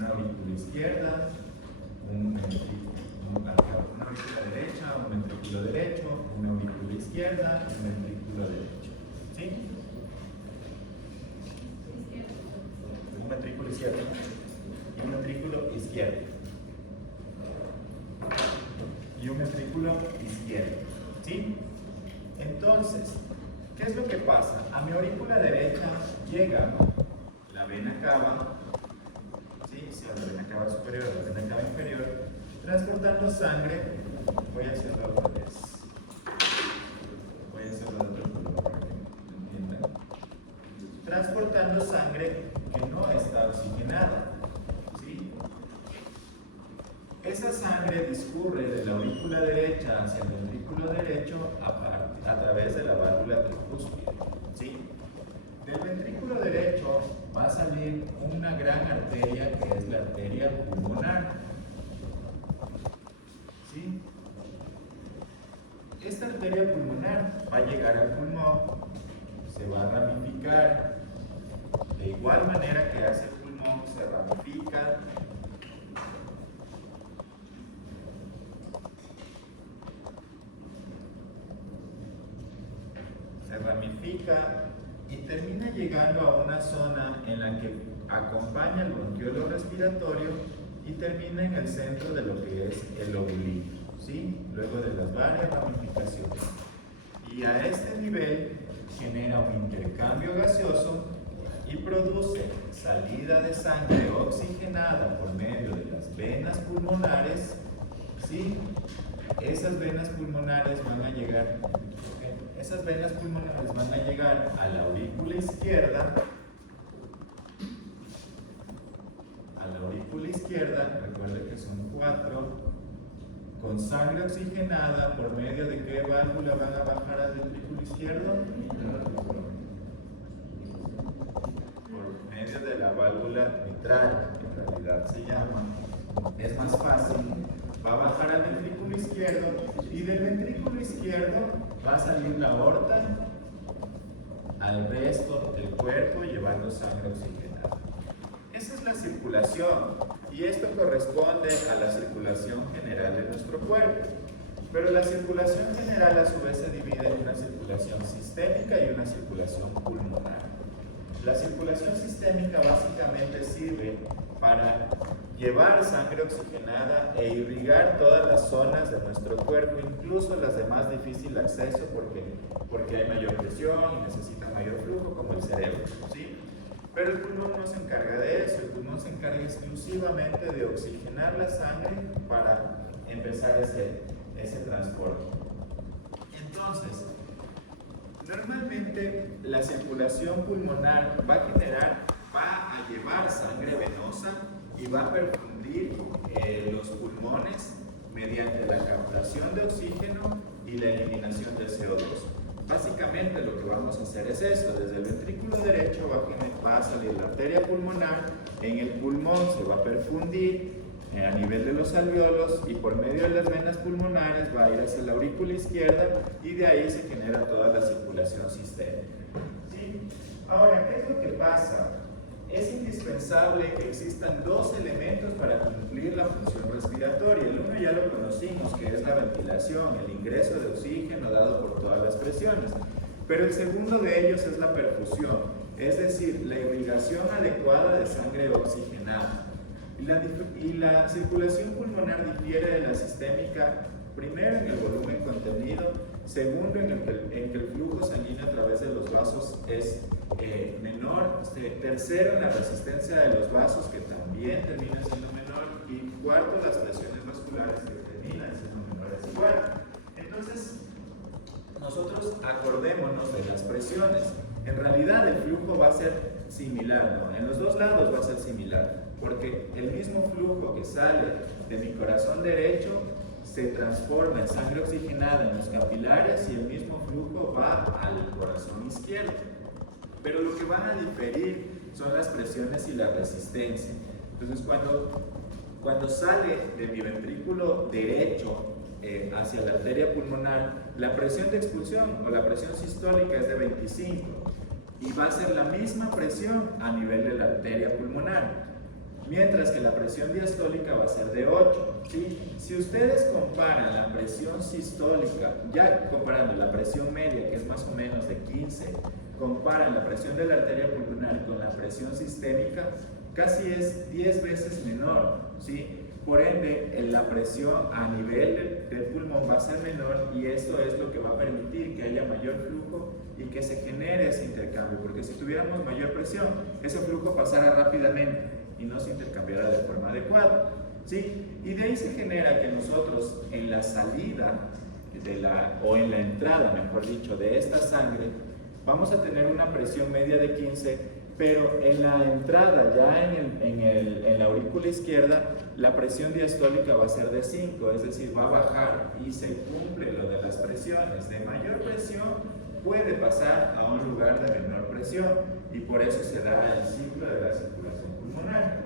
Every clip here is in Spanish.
una aurícula izquierda, una aurícula derecha, un ventrículo derecho, una aurícula izquierda, un ventrículo derecho. ¿Sí? Un ventrículo izquierdo y un ventrículo izquierdo. Y un ventrículo izquierdo. ¿Sí? Entonces, ¿qué es lo que pasa? A mi aurícula derecha llega la vena cava, ¿sí? La vena cava superior, la vena cava inferior, transportando sangre. Voy a hacerlo otra vez. Voy a hacerlo de otro color para que entiendan. Transportando sangre que no está oxigenada. ¿Sí? Esa sangre discurre de la aurícula derecha hacia el ventrículo derecho a través de la válvula tricúspide. ¿Sí? Del ventrículo derecho va a salir una gran arteria que es la arteria pulmonar. ¿Sí? Esta arteria pulmonar va a llegar al pulmón, se va a ramificar, de igual manera que hace el pulmón, se ramifica, y termina llegando a una zona en la que acompaña el bronquiolo respiratorio y termina en el centro de lo que es el lobulito, ¿sí? Luego de las varias ramificaciones. Y a este nivel genera un intercambio gaseoso y produce salida de sangre oxigenada por medio de las venas pulmonares, ¿sí? Esas venas pulmonares van a llegar a la aurícula izquierda, recuerde que son 4, con sangre oxigenada. ¿Por medio de qué válvula van a bajar al ventrículo izquierdo? Por medio de la válvula mitral, que en realidad se llama, es más fácil. Va a bajar al ventrículo izquierdo y del ventrículo izquierdo va a salir la aorta al resto del cuerpo llevando sangre oxigenada. Esa es la circulación y esto corresponde a la circulación general de nuestro cuerpo. Pero la circulación general a su vez se divide en una circulación sistémica y una circulación pulmonar. La circulación sistémica básicamente sirve para llevar sangre oxigenada e irrigar todas las zonas de nuestro cuerpo, incluso las de más difícil acceso porque hay mayor presión y necesita mayor flujo, como el cerebro, ¿sí? Pero el pulmón no se encarga de eso, el pulmón se encarga exclusivamente de oxigenar la sangre para empezar ese transporte. Entonces, normalmente la circulación pulmonar va a llevar sangre venosa y va a perfundir los pulmones mediante la captación de oxígeno y la eliminación de CO2. Básicamente lo que vamos a hacer es eso. Desde el ventrículo derecho va a salir la arteria pulmonar, en el pulmón se va a perfundir a nivel de los alveolos y por medio de las venas pulmonares va a ir hacia la aurícula izquierda y de ahí se genera toda la circulación sistémica. ¿Sí? Ahora, ¿qué es lo que pasa? Es indispensable que existan 2 elementos para cumplir la función respiratoria. El uno ya lo conocimos, que es la ventilación, el ingreso de oxígeno dado por todas las presiones. Pero el segundo de ellos es la perfusión, es decir, la irrigación adecuada de sangre oxigenada. Y la circulación pulmonar difiere de la sistémica, primero en el volumen contenido, segundo en que el flujo sanguíneo a través de los vasos es menor, tercero en la resistencia de los vasos, que también termina siendo menor, y cuarto las presiones vasculares, que terminan siendo menores igual. Entonces, nosotros acordémonos de las presiones. En realidad el flujo va a ser similar, ¿no? En los dos lados va a ser similar, porque el mismo flujo que sale de mi corazón derecho se transforma en sangre oxigenada en los capilares y el mismo flujo va al corazón izquierdo. Pero lo que van a diferir son las presiones y la resistencia. Entonces, cuando sale de mi ventrículo derecho hacia la arteria pulmonar, la presión de expulsión o la presión sistólica es de 25 y va a ser la misma presión a nivel de la arteria pulmonar. mientras que la presión diastólica va a ser de 8. ¿Sí? Si ustedes comparan la presión sistólica, ya comparando la presión media, que es más o menos de 15, comparan la presión de la arteria pulmonar con la presión sistémica, casi es 10 veces menor, ¿sí? Por ende, la presión a nivel del pulmón va a ser menor y eso es lo que va a permitir que haya mayor flujo y que se genere ese intercambio, porque si tuviéramos mayor presión, ese flujo pasara rápidamente y no se intercambiara de forma adecuada, ¿sí? Y de ahí se genera que nosotros en la salida o en la entrada, mejor dicho, de esta sangre, vamos a tener una presión media de 15, pero en la entrada, ya en la aurícula izquierda, la presión diastólica va a ser de 5, es decir, va a bajar y se cumple lo de las presiones. De mayor presión puede pasar a un lugar de menor presión y por eso se da el ciclo de la circulación pulmonar.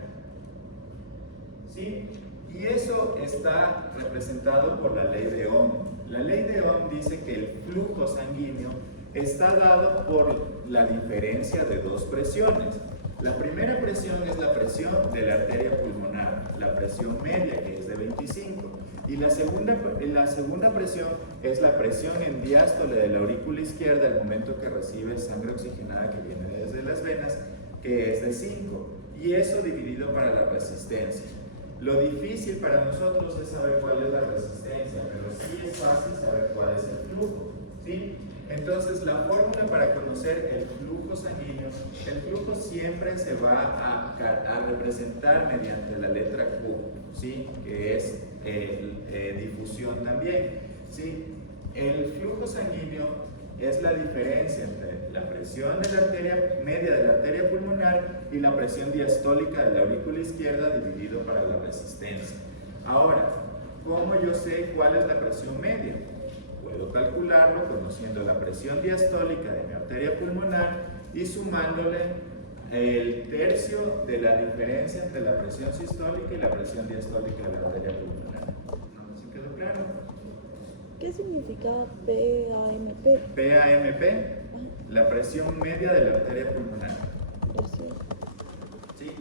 ¿Sí? Y eso está representado por la ley de Ohm. La ley de Ohm dice que el flujo sanguíneo está dado por la diferencia de dos presiones. La primera presión es la presión de la arteria pulmonar, la presión media, que es de 25. Y la segunda presión es la presión en diástole de la aurícula izquierda al momento que recibe sangre oxigenada que viene desde las venas, que es de 5. Y eso dividido para la resistencia. Lo difícil para nosotros es saber cuál es la resistencia, pero sí es fácil saber cuál es el flujo, ¿sí? Entonces, la fórmula para conocer el flujo sanguíneo, el flujo siempre se va a representar mediante la letra Q, ¿sí? Que es difusión también, ¿sí? El flujo sanguíneo es la diferencia entre la presión de la arteria media de la arteria pulmonar y la presión diastólica de la aurícula izquierda dividido para la resistencia. Ahora, ¿cómo yo sé cuál es la presión media? Puedo calcularlo conociendo la presión diastólica de mi arteria pulmonar y sumándole el tercio de la diferencia entre la presión sistólica y la presión diastólica de la arteria pulmonar. ¿No se quedó claro? ¿Qué significa PAMP? PAMP, la presión media de la arteria pulmonar. ¿Sí?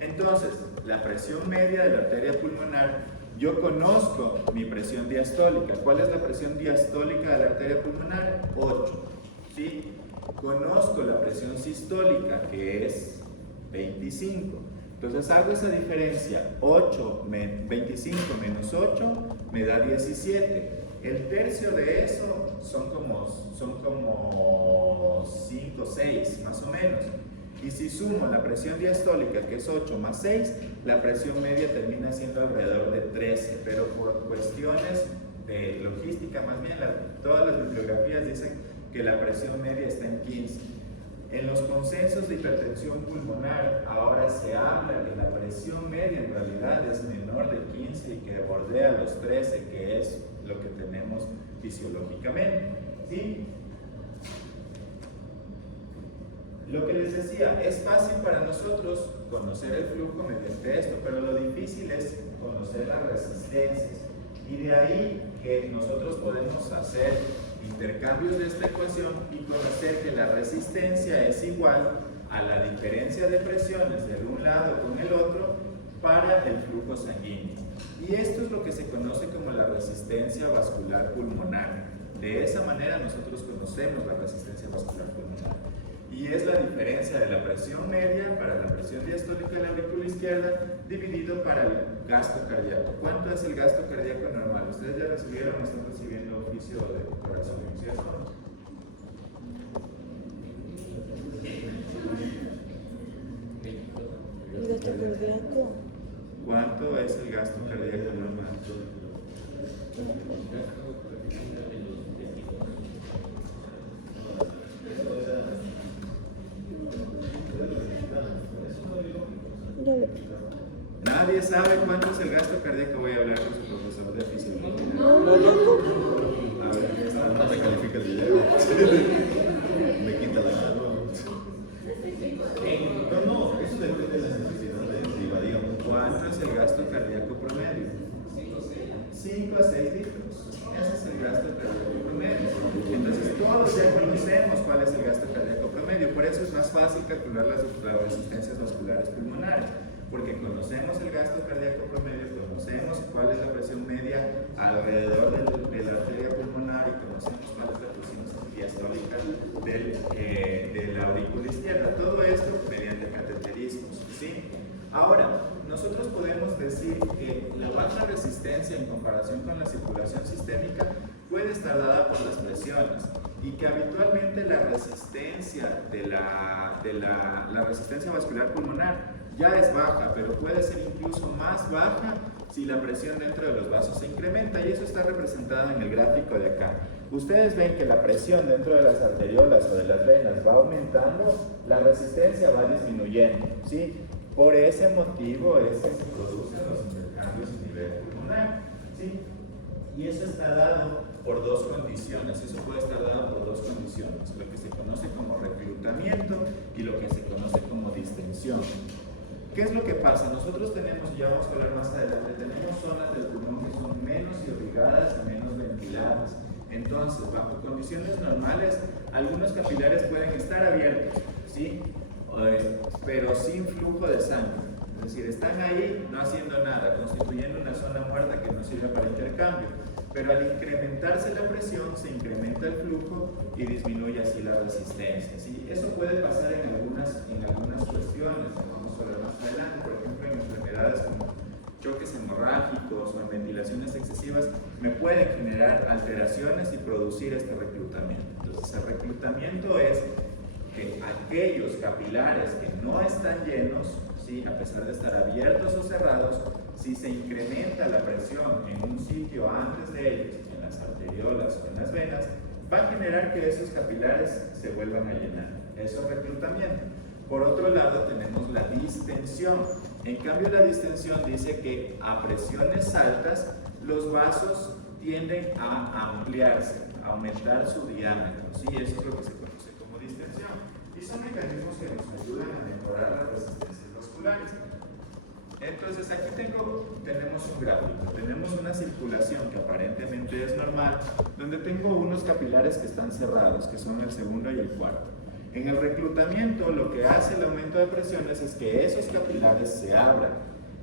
Entonces, la presión media de la arteria pulmonar, yo conozco mi presión diastólica. ¿Cuál es la presión diastólica de la arteria pulmonar? 8. ¿Sí? Conozco la presión sistólica, que es 25. Entonces hago esa diferencia, 25 menos 8 me da 17. El tercio de eso son como 5 o 6, más o menos. Y si sumo la presión diastólica, que es 8 más 6, la presión media termina siendo alrededor de 13, pero por cuestiones de logística, más bien todas las bibliografías dicen que la presión media está en 15. En los consensos de hipertensión pulmonar ahora se habla que la presión media en realidad es menor de 15 y que bordea los 13, que es lo que tenemos fisiológicamente, ¿sí? Lo que les decía, es fácil para nosotros conocer el flujo mediante esto, pero lo difícil es conocer las resistencias. Y de ahí que nosotros podemos hacer intercambios de esta ecuación y conocer que la resistencia es igual a la diferencia de presiones de un lado con el otro para el flujo sanguíneo. Y esto es lo que se conoce como la resistencia vascular pulmonar. De esa manera nosotros conocemos la resistencia vascular pulmonar. Y es la diferencia de la presión media para la presión diastólica de la aurícula izquierda dividido para el gasto cardíaco. ¿Cuánto es el gasto cardíaco normal? Ustedes ya recibieron o están recibiendo oficio de corazón, ¿cierto? ¿El gasto cardíaco? ¿Cuánto es el gasto cardíaco normal? Nadie sabe cuánto es el gasto cardíaco. Voy a hablar con su profesor de fisiología. A ver, no me califica el video. Me quita la mano. No, eso depende de las necesidades. Digamos, ¿cuánto es el gasto cardíaco promedio? 5 a 6 litros. Ese es el gasto cardíaco promedio. Entonces, todos ya conocemos cuál es el gasto cardíaco promedio. Por eso es más fácil calcular las resistencias vasculares pulmonares. porque conocemos el gasto cardíaco promedio, conocemos cuál es la presión media alrededor de la arteria pulmonar y conocemos cuál es la presión diastólica de la aurícula izquierda. Todo esto mediante cateterismos, ¿sí? Ahora, nosotros podemos decir que la baja resistencia en comparación con la circulación sistémica puede estar dada por las presiones y que habitualmente la resistencia la resistencia vascular pulmonar ya es baja, pero puede ser incluso más baja si la presión dentro de los vasos se incrementa, y eso está representado en el gráfico de acá. Ustedes ven que la presión dentro de las arteriolas o de las venas va aumentando, la resistencia va disminuyendo, ¿sí? Por ese motivo es que se producen los intercambios a nivel pulmonar, ¿sí? Y eso está dado por dos condiciones, eso puede estar dado por dos condiciones, lo que se conoce como reclutamiento y lo que se conoce como distensión. ¿Qué es lo que pasa? Nosotros tenemos, ya vamos a hablar más adelante, tenemos zonas del pulmón que son menos irrigadas y menos ventiladas. Entonces, bajo condiciones normales, algunos capilares pueden estar abiertos, ¿sí? Pero sin flujo de sangre. Es decir, están ahí no haciendo nada, constituyendo una zona muerta que no sirve para intercambio. Pero al incrementarse la presión, se incrementa el flujo y disminuye así la resistencia, ¿sí? Eso puede pasar en algunas cuestiones, vamos a ver más adelante, por ejemplo, en enfermedades como choques hemorrágicos o en ventilaciones excesivas, me pueden generar alteraciones y producir este reclutamiento. Entonces, el reclutamiento es que aquellos capilares que no están llenos, ¿sí?, a pesar de estar abiertos o cerrados, si se incrementa la presión en un sitio antes de ellos, en las arteriolas o en las venas, va a generar que esos capilares se vuelvan a llenar. Eso es reclutamiento. Por otro lado, tenemos la distensión. En cambio, la distensión dice que a presiones altas los vasos tienden a ampliarse, a aumentar su diámetro, ¿sí? Eso es lo que se conoce como distensión. Y son mecanismos que nos ayudan a mejorar las resistencias vasculares. Entonces aquí tenemos un gráfico, tenemos una circulación que aparentemente es normal, donde tengo unos capilares que están cerrados, que son el segundo y el cuarto. En el reclutamiento, lo que hace el aumento de presiones es que esos capilares se abran,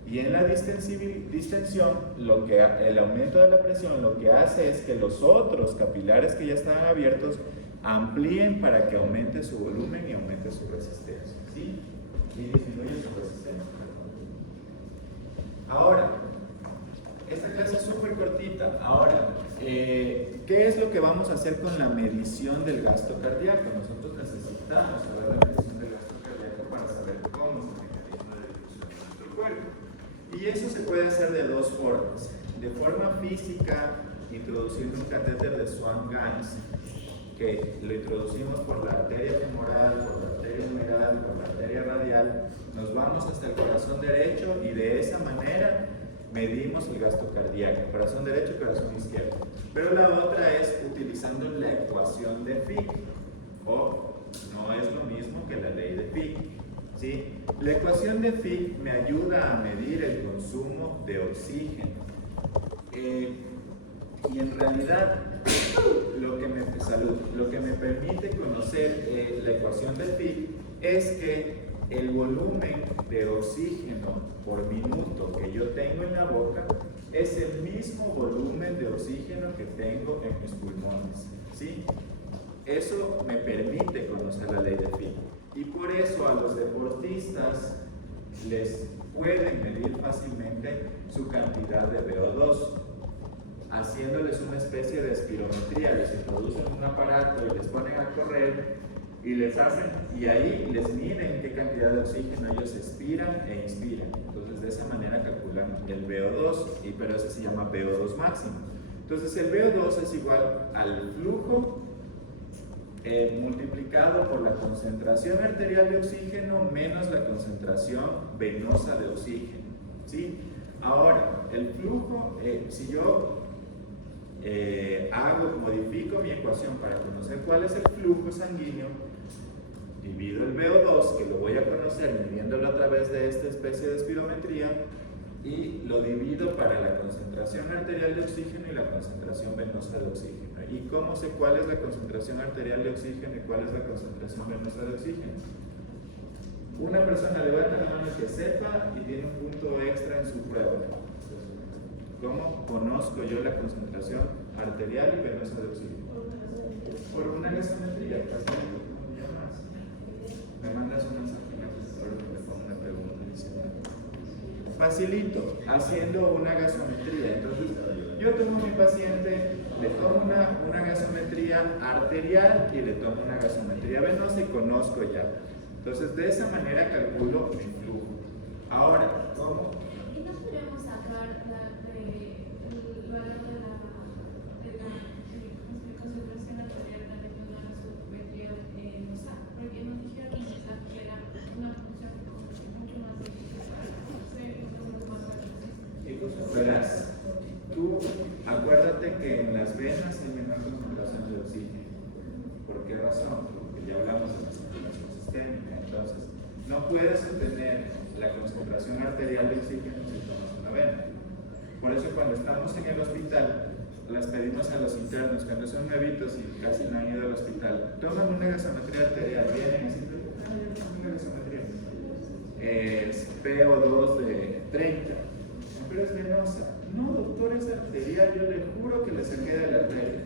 y en la distensión, el aumento de la presión lo que hace es que los otros capilares que ya están abiertos amplíen para que aumente su volumen y aumente su resistencia, ¿sí? Y disminuye su resistencia. Ahora, esta clase es súper cortita. Ahora, ¿qué es lo que vamos a hacer con la medición del gasto cardíaco? Nosotros necesitamos saber la medición del gasto cardíaco para saber cómo es el mecanismo de difusión de nuestro cuerpo. Y eso se puede hacer de dos formas. De forma física, introduciendo un catéter de Swan-Ganz, que lo introducimos por la arteria femoral, por la arteria humeral, por la arteria radial, nos vamos hasta el corazón derecho y de esa manera medimos el gasto cardíaco, corazón derecho y corazón izquierdo. Pero la otra es utilizando la ecuación de Fick, o no es lo mismo que la ley de Fick, ¿sí? La ecuación de Fick me ayuda a medir el consumo de oxígeno. Y en realidad, lo que me permite conocer la ecuación de Fick es que el volumen de oxígeno por minuto que yo tengo en la boca es el mismo volumen de oxígeno que tengo en mis pulmones, ¿sí? Eso me permite conocer la ley de Fick. Y por eso a los deportistas les pueden medir fácilmente su cantidad de VO2. Haciéndoles una especie de espirometría, les introducen un aparato y les ponen a correr y ahí les miden qué cantidad de oxígeno ellos expiran e inspiran. Entonces de esa manera calculan el VO2, pero ese se llama VO2 máximo. Entonces el VO2 es igual al flujo multiplicado por la concentración arterial de oxígeno menos la concentración venosa de oxígeno, ¿sí? Ahora, el flujo, si yo modifico mi ecuación para conocer cuál es el flujo sanguíneo, divido el VO2, que lo voy a conocer midiéndolo a través de esta especie de espirometría, y lo divido para la concentración arterial de oxígeno y la concentración venosa de oxígeno. ¿Y cómo sé cuál es la concentración arterial de oxígeno y cuál es la concentración venosa de oxígeno? Una persona levanta la mano que sepa y tiene un punto extra en su prueba. ¿Cómo conozco yo la concentración arterial y venosa de oxígeno? Por una gasometría. Me mandas un mensaje, me pongo una pregunta adicional. Facilito, haciendo una gasometría. Entonces, yo tomo a mi paciente, le tomo una gasometría arterial y le tomo una gasometría venosa y conozco ya. Entonces, de esa manera calculo mi flujo. Ahora, ¿cómo? ¿Y no podríamos sacar el valor de la concentración arterial también de una gasometría venosa? Porque nos dijeron que era una función mucho más difícil. Verás, tú acuérdate que en las venas hay menor concentración de oxígeno. ¿Por qué razón? Porque ya hablamos de la circulación sistémica. Entonces, no puedes obtener la concentración arterial de oxígeno si tomas una vena. Por eso cuando estamos en el hospital, las pedimos a los internos, cuando son nuevitos y casi no han ido al hospital, toman una gasometría arterial, vienen así, una gasometría. Es PO2 de 30, pero es venosa. No, doctor, es arterial, yo le juro que le saqué de la arteria.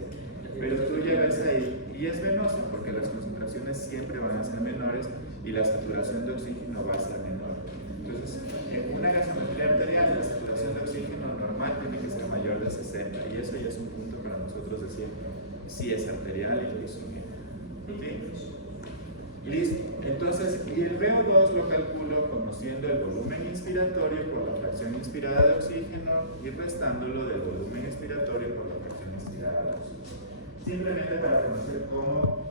Pero tú ya ves ahí, y es venosa porque las concentraciones siempre van a ser menores y la saturación de oxígeno va a ser menor. Entonces, en una gasometría arterial, la saturación de oxígeno normal tiene que ser mayor de 60, y eso ya es un punto para nosotros decir si es arterial y lo hizo bien. ¿Sí? Listo. Entonces, y el VO2 lo calculo conociendo el volumen inspiratorio por la fracción inspirada de oxígeno y restándolo del volumen expiratorio por la fracción inspirada de oxígeno. Simplemente para conocer cómo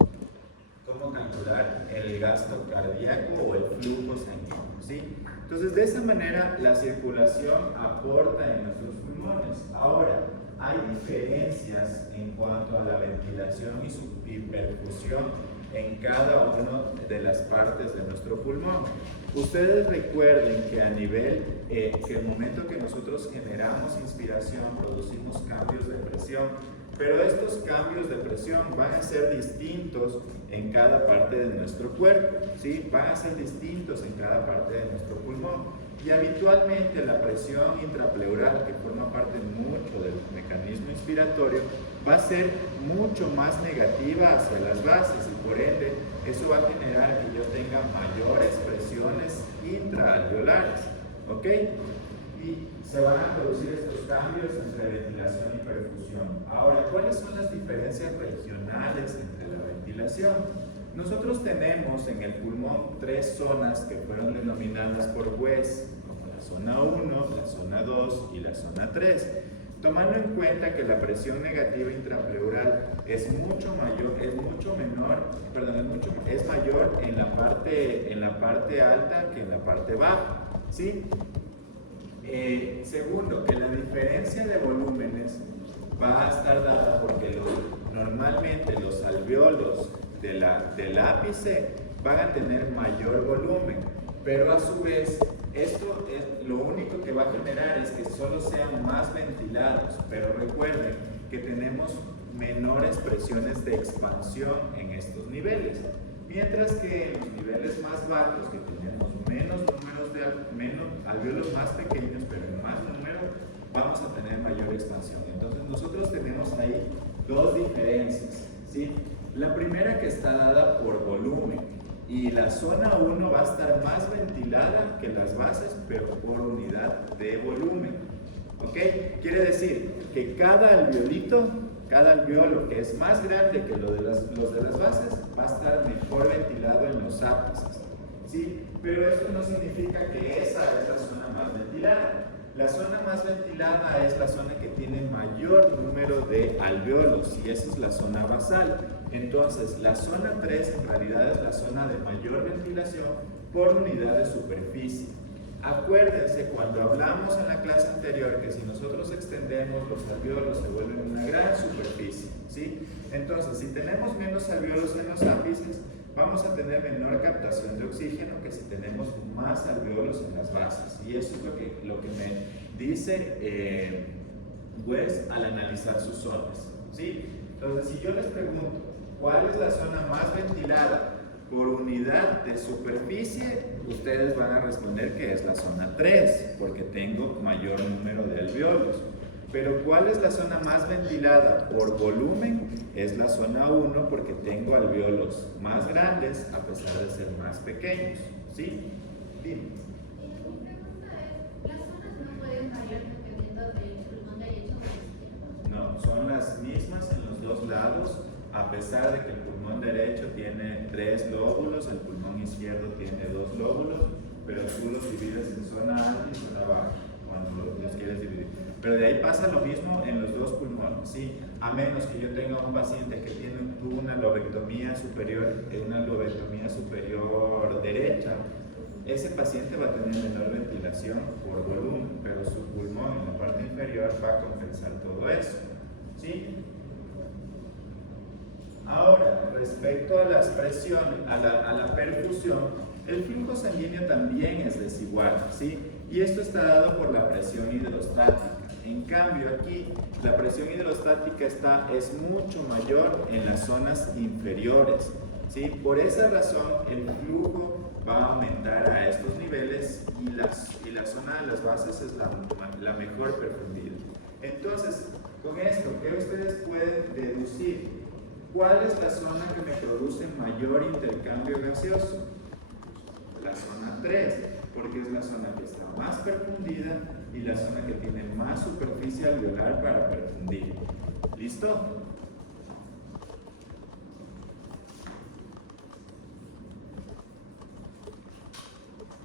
calcular el gasto cardíaco o el flujo sanguíneo, ¿sí? Entonces, de esa manera, la circulación aporta en nuestros pulmones. Ahora, hay diferencias en cuanto a la ventilación y perfusión en cada una de las partes de nuestro pulmón. Ustedes recuerden que a nivel, que el momento que nosotros generamos inspiración, producimos cambios de presión, pero estos cambios de presión van a ser distintos en cada parte de nuestro cuerpo, ¿sí? Van a ser distintos en cada parte de nuestro pulmón. Y habitualmente la presión intrapleural, que forma parte mucho del mecanismo inspiratorio, va a ser mucho más negativa hacia las bases y por ende eso va a generar que yo tenga mayores presiones intraalveolares, ¿ok? Y se van a producir estos cambios entre ventilación y perfusión. Ahora, ¿cuáles son las diferencias regionales entre la ventilación? Nosotros tenemos en el pulmón tres zonas que fueron denominadas por West, como la zona 1, la zona 2 y la zona 3. Tomando en cuenta que la presión negativa intrapleural es mayor en la parte alta que en la parte baja, ¿sí? Segundo, que la diferencia de volúmenes va a estar dada porque normalmente los alvéolos del ápice van a tener mayor volumen, pero a su vez esto es lo único que va a generar es que solo sean más ventilados, pero recuerden que tenemos menores presiones de expansión en estos niveles, mientras que en los niveles más bajos, que tenemos menos alvéolos más pequeños, pero en más número, vamos a tener mayor expansión. Entonces nosotros tenemos ahí dos diferencias, ¿sí? La primera que está dada por volumen, y la zona 1 va a estar más ventilada que las bases, pero por unidad de volumen, ¿ok? Quiere decir que cada alvéolo que es más grande que los de las bases, va a estar mejor ventilado en los ápices, ¿sí? Pero esto no significa que esa es la zona más ventilada. La zona más ventilada es la zona que tiene mayor número de alvéolos y esa es la zona basal. Entonces, la zona 3 en realidad es la zona de mayor ventilación por unidad de superficie. Acuérdense cuando hablamos en la clase anterior que si nosotros extendemos los alvéolos se vuelven una gran superficie, ¿sí? Entonces, si tenemos menos alvéolos en los ápices, vamos a tener menor captación de oxígeno que si tenemos más alvéolos en las bases. Y eso es lo que me dice West al analizar sus zonas, ¿sí? Entonces, si yo les pregunto, ¿cuál es la zona más ventilada por unidad de superficie? ustedes van a responder que es la zona 3, porque tengo mayor número de alvéolos. Pero ¿cuál es la zona más ventilada por volumen? Es la zona 1, porque tengo alvéolos más grandes a pesar de ser más pequeños. ¿Sí? Dime. Mi pregunta es, ¿las zonas no pueden variar dependiendo del pulmón derecho o izquierdo? No, son las mismas en los dos lados, a pesar de que el pulmón derecho tiene 3 lóbulos, el pulmón izquierdo tiene 2 lóbulos, pero tú los divides en zona alta y zona baja cuando los quieres dividir. Pero de ahí pasa lo mismo en los dos pulmones, ¿sí? A menos que yo tenga un paciente que tuvo una lobectomía superior derecha, ese paciente va a tener menor ventilación por volumen, pero su pulmón en la parte inferior va a compensar todo eso, ¿sí? Ahora, respecto a las presiones, a la perfusión, el flujo sanguíneo también es desigual, ¿sí? Y esto está dado por la presión hidrostática. En cambio, aquí la presión hidrostática es mucho mayor en las zonas inferiores, ¿sí? Por esa razón, el flujo va a aumentar a estos niveles y la zona de las bases es la mejor perfundida. Entonces, con esto, ¿qué ustedes pueden deducir? ¿Cuál es la zona que me produce mayor intercambio gaseoso? La zona 3, porque es la zona que está más perfundida y la zona que tiene más superficie alveolar para perfundir. ¿Listo?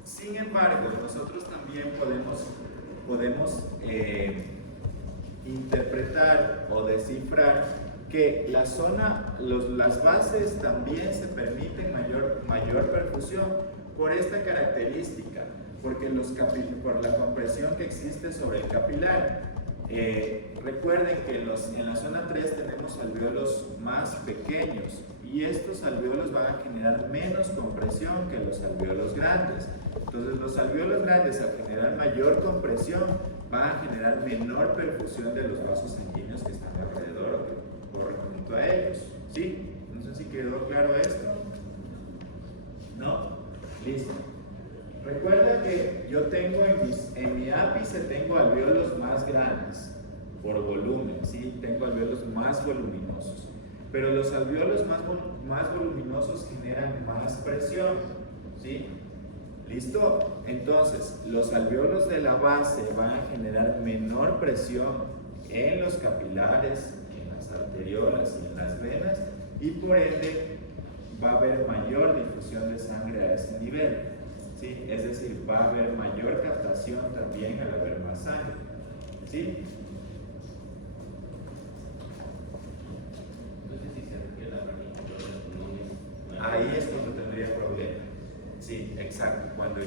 Sin embargo, nosotros también podemos interpretar o descifrar que las bases también se permiten mayor perfusión por esta característica, porque por la compresión que existe sobre el capilar. Recuerden que en la zona 3 tenemos alvéolos más pequeños y estos alvéolos van a generar menos compresión que los alvéolos grandes. Entonces los alvéolos grandes, al generar mayor compresión, van a generar menor perfusión de los vasos sanguíneos que están alrededor o junto a ellos. ¿Sí? No sé si quedó claro esto. ¿No? Listo. Recuerda que yo tengo en mi ápice tengo alvéolos más grandes por volumen, ¿sí? Tengo alvéolos más voluminosos. Pero los alvéolos más voluminosos generan más presión, ¿sí? ¿Listo? Entonces, los alvéolos de la base van a generar menor presión en los capilares, en las arteriolas y en las venas, y por ende va a haber mayor difusión de sangre a ese nivel, ¿sí? Es decir, va a haber mayor captación también al haber más sangre, ¿sí? Entonces, si se requiere la ramificación de los pulmones, Ahí es cuando tendría problema. Sí, exacto. Cuando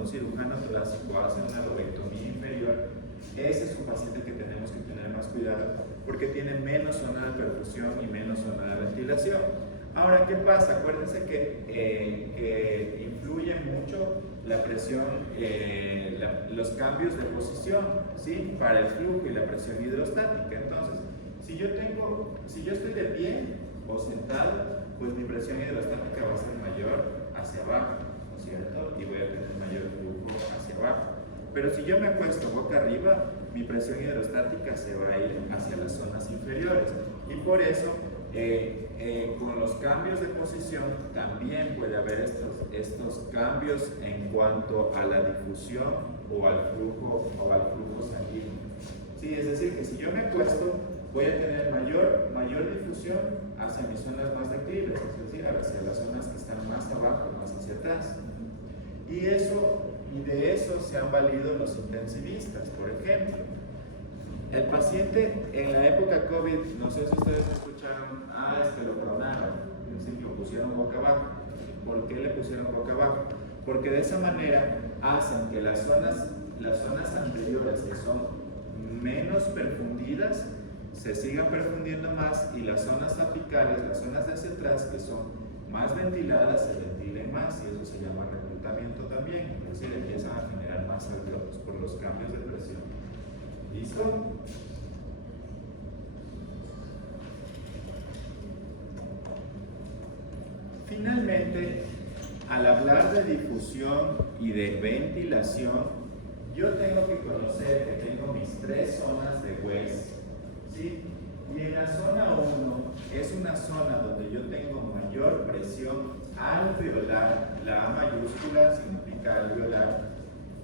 un cirujano torácico hace una lobectomía inferior, ese es un paciente que tenemos que tener más cuidado porque tiene menos zona de perfusión y menos zona de ventilación. Ahora, ¿qué pasa? Acuérdense que influye mucho la presión, los cambios de posición, ¿sí? Para el flujo y la presión hidrostática. Entonces, si yo estoy de pie o sentado, pues mi presión hidrostática va a ser mayor hacia abajo, ¿no es cierto? Y voy a tener mayor flujo hacia abajo. Pero si yo me acuesto boca arriba, mi presión hidrostática se va a ir hacia las zonas inferiores. Y por eso, con los cambios de posición, también puede haber estos cambios en cuanto a la difusión o al flujo sanguíneo. Sí, es decir, que si yo me acuesto, voy a tener mayor difusión hacia mis zonas más declives, es decir, hacia las zonas que están más abajo, más hacia atrás. Y de eso se han valido los intensivistas, por ejemplo. El paciente en la época COVID, no sé si ustedes escucharon, lo pronaron, es decir, lo pusieron boca abajo. ¿Por qué le pusieron boca abajo? Porque de esa manera hacen que las zonas anteriores, que son menos perfundidas, se sigan perfundiendo más, y las zonas apicales, las zonas de hacia atrás, que son más ventiladas, se ventilen más, y eso se llama reclutamiento también, es decir, empiezan a generar más alvéolos por los cambios de presión. ¿Listo? Finalmente, al hablar de difusión y de ventilación, yo tengo que conocer que tengo mis tres zonas de Weiss, ¿sí? Y en la zona 1 es una zona donde yo tengo mayor presión alveolar, la A mayúscula significa alveolar.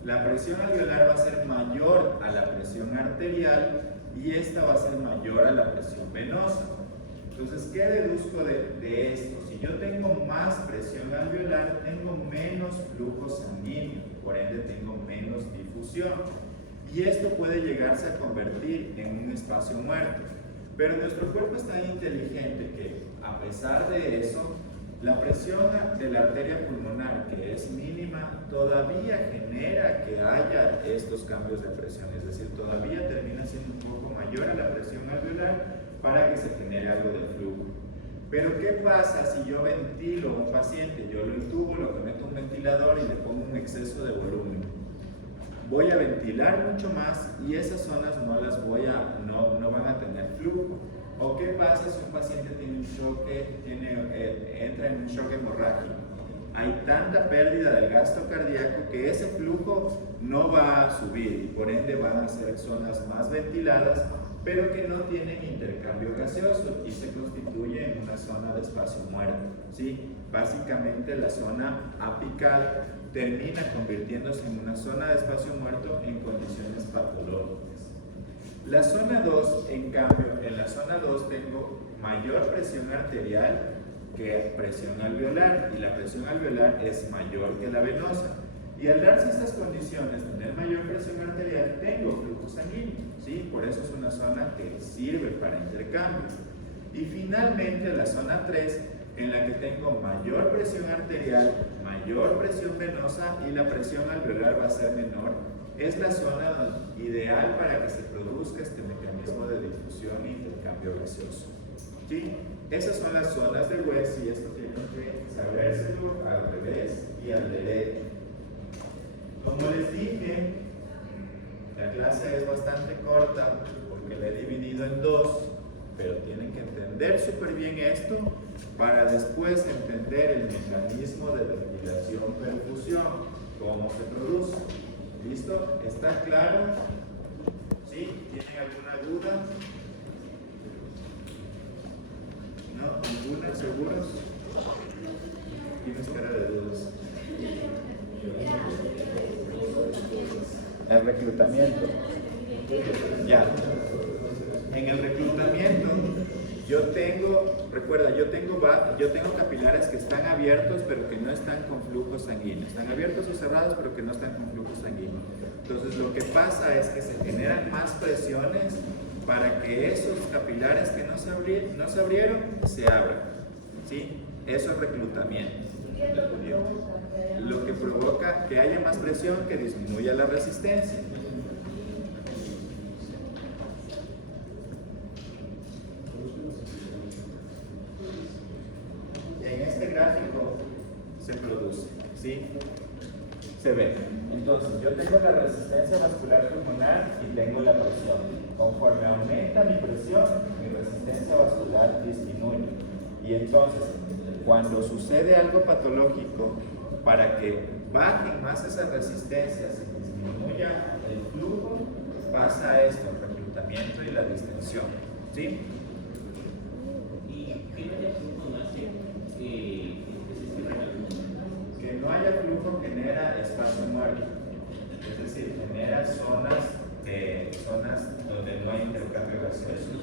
La presión alveolar va a ser mayor a la presión arterial y esta va a ser mayor a la presión venosa. Entonces, ¿qué deduzco de esto? Si yo tengo más presión alveolar, tengo menos flujo sanguíneo, por ende tengo menos difusión. Y esto puede llegarse a convertir en un espacio muerto. Pero nuestro cuerpo es tan inteligente que, a pesar de eso, la presión de la arteria pulmonar, que es mínima, todavía genera que haya estos cambios de presión. Es decir, todavía termina siendo un poco mayor a la presión alveolar para que se genere algo de flujo. Pero ¿qué pasa si yo ventilo a un paciente? Yo lo intubo, lo conecto a un ventilador y le pongo un exceso de volumen. Voy a ventilar mucho más y esas zonas no van a tener flujo. ¿O qué pasa si un paciente tiene un choque, entra en un shock hemorrágico? Hay tanta pérdida del gasto cardíaco que ese flujo no va a subir y por ende van a ser zonas más ventiladas, pero que no tienen intercambio gaseoso y se constituye en una zona de espacio muerto, ¿sí? Básicamente la zona apical termina convirtiéndose en una zona de espacio muerto en condiciones patológicas. La zona 2, en cambio, en la zona 2 tengo mayor presión arterial que presión alveolar y la presión alveolar es mayor que la venosa. Y al darse estas condiciones, tener mayor presión arterial, tengo flujo sanguíneo, ¿sí? Por eso es una zona que sirve para intercambios. Y finalmente la zona 3, en la que tengo mayor presión arterial, mayor presión venosa y la presión alveolar va a ser menor, es la zona ideal para que se produzca este mecanismo de difusión e intercambio gaseoso, ¿sí? Esas son las zonas de Weiss y esto tienen que sabérselo al revés y al derecho. Como les dije, la clase es bastante corta porque la he dividido en dos, pero tienen que entender súper bien esto para después entender el mecanismo de ventilación-perfusión, cómo se produce. ¿Listo? ¿Está claro? ¿Sí? ¿Tienen alguna duda? ¿No? ¿Ninguna? ¿Seguros? ¿Tienes cara de dudas? El reclutamiento. Ya. En el reclutamiento, recuerda, yo tengo capilares que están abiertos pero que no están con flujo sanguíneo. Están abiertos o cerrados pero que no están con flujo sanguíneo. Entonces lo que pasa es que se generan más presiones para que esos capilares que no se abrieron, se abran. ¿Sí? Eso es reclutamiento. Lo que provoca que haya más presión, que disminuya la resistencia. En este gráfico se produce, ¿sí? Se ve. Entonces, yo tengo la resistencia vascular pulmonar y tengo la presión. Conforme aumenta mi presión, mi resistencia vascular disminuye. Y entonces, cuando sucede algo patológico, para que bajen más esas resistencias y disminuya el flujo, pasa esto, el reclutamiento y la distensión. ¿Sí? ¿Y qué haya flujo no hace que se cierre la luz? Que no haya flujo genera espacio muerto, es decir, genera zonas donde no hay intercambio gaseoso.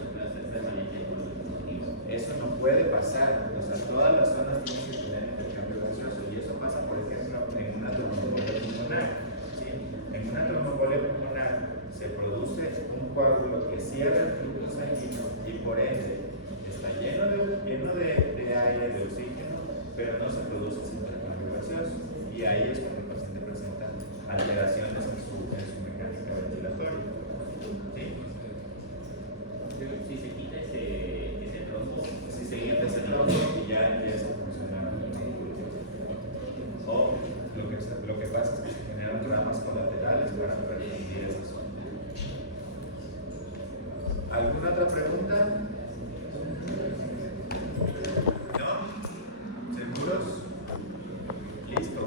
Eso no puede pasar, o sea, todas las zonas tienen que tener intercambio gaseoso y eso pasa, por ejemplo, en una tromboembolia pulmonar. ¿Sí? En una tromboembolia pulmonar se produce un coágulo que cierra el flujo sanguíneo y por ende está lleno de aire, de oxígeno, pero no se produce ese intercambio gaseoso. Y ahí es cuando el paciente presenta alteraciones en su mecánica ventilatoria. ¿Sí? Si se quita ese trombo, Si se quita ese trombo y ya empieza a funcionar. O lo que pasa es que se generan ramas colaterales para permitir esa zona. ¿Alguna otra pregunta?